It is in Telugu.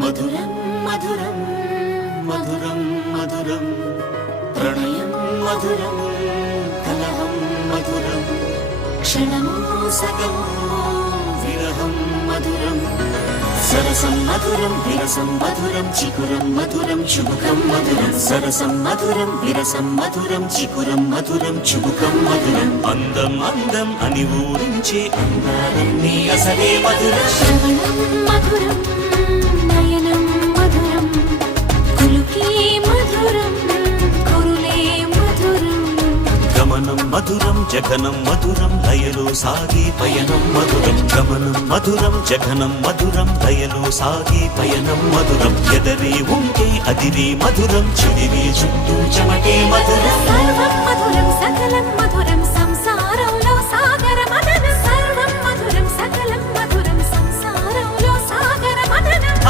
మధురం మధురం మధురం మధురం ప్రణయం మధురం కలహం మధురం క్షణము సగము విరహం మధురం సరసం మధురం విరసం మధురం చికురం మధురం చుబుకం మధురం సరసం మధురం విరసం మధురం చికురం మధురం చుబుకం మధురం అందం అందం అని ఊరించే అందాలన్నీ అసలే మధురం శ్రవణం మధురం నయనం మధురం కులుకే మధురం కురులే మధురం గమనం మధురం జగనం మధురం లయలో సాగే పయనం మధురం గమనం మధురం జగనం మధురం లయలో సాగే పయనం మధురం ఎదరే ఉంటే అదిరే మధురం చెదిరే చుట్టూ చెమటే మధురం సర్వం మధురం సకలం మధురం